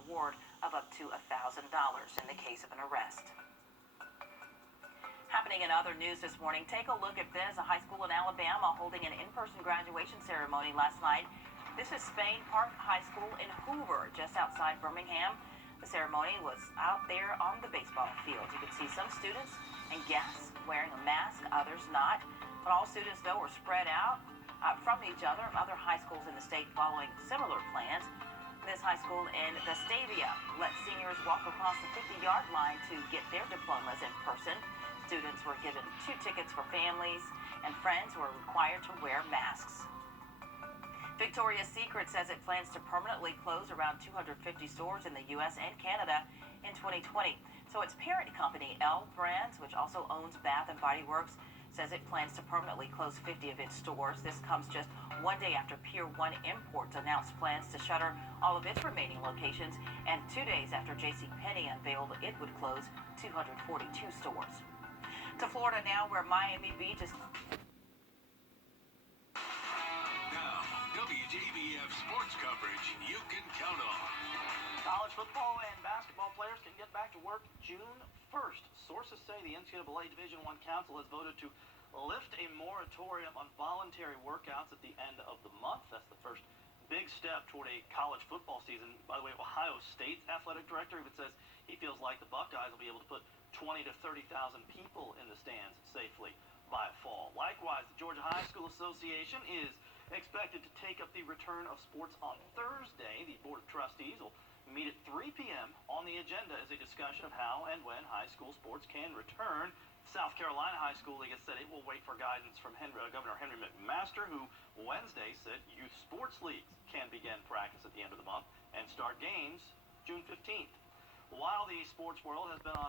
reward of up to $1,000 in the case of an arrest. Happening in other news this morning, take a look at this. A high school in Alabama holding an in-person graduation ceremony last night. This is Spain Park High School in Hoover, just outside Birmingham. The ceremony was out there on the baseball field. You can see some students and guests wearing a mask, others not. But all students, though, were spread out from each other. Other high schools in the state following similar plans. This high school in Vestavia let seniors walk across the 50-yard line to get their diplomas in person. Students were given 2 tickets for families, and friends were required to wear masks. Victoria's Secret says it plans to permanently close around 250 stores in the U.S. and Canada in 2020. So its parent company, L Brands, which also owns Bath & Body Works, says it plans to permanently close 50 of its stores. This comes just one day after Pier 1 Imports announced plans to shutter all of its remaining locations, and 2 days after JCPenney unveiled it would close 242 stores. To Florida now, where Miami Beach is... Now, Wjbf sports coverage you can count on. College football and basketball players can get back to work June 1st. Sources say the NCAA Division I Council has voted to lift a moratorium on voluntary workouts at the end of the month. That's the first big step toward a college football season. By the way, Ohio State's athletic director even says he feels like the Buckeyes will be able to put 20 to 30,000 people in the stands safely by fall. Likewise, the Georgia High School Association is expected to take up the return of sports on Thursday. The Board of Trustees will meet at 3 p.m. On the agenda is a discussion of how and when high school sports can return. South Carolina High School League has said it will wait for guidance from Governor Henry McMaster, who Wednesday said youth sports leagues can begin practice at the end of the month and start games June 15th. While the sports world has been on